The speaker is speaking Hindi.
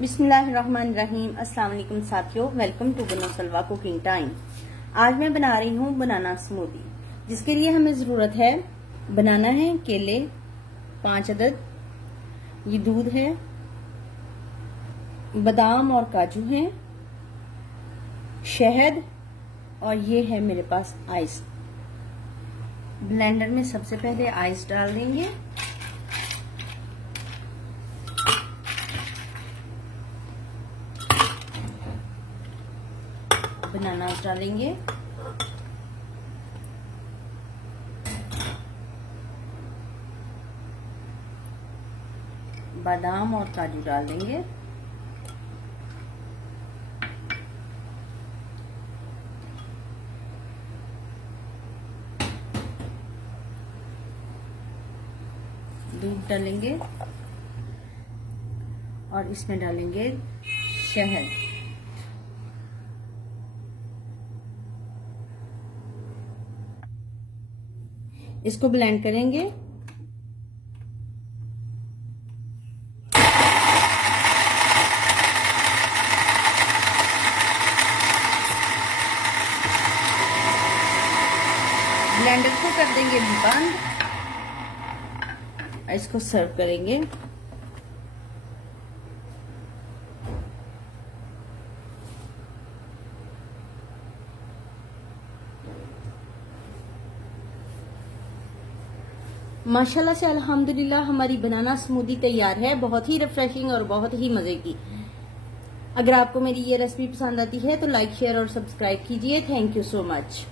बिस्मिल्लाहिर्रहमानिर्रहीम। अस्सलाम वालेकुम साथियों, वेलकम टू बनो सलवा कुकिंग टाइम। आज मैं बना रही हूँ बनाना स्मूदी, जिसके लिए हमें जरूरत है बनाना है, केले 5 अदद, ये दूध है, बादाम और काजू हैं, शहद और ये है मेरे पास आइस। ब्लेंडर में सबसे पहले आइस डाल देंगे, बनानास डालेंगे, बादाम और काजू डाल देंगे, दूध डालेंगे और इसमें डालेंगे शहद। इसको ब्लेंड करेंगे। ब्लेंडर को कर देंगे बंद, इसको सर्व करेंगे। माशाल्लाह से अल्हम्दुलिल्लाह हमारी बनाना स्मूदी तैयार है, बहुत ही रिफ्रेशिंग और बहुत ही मजे की। अगर आपको मेरी ये रेसिपी पसंद आती है तो लाइक, शेयर और सब्सक्राइब कीजिए। Thank you so much.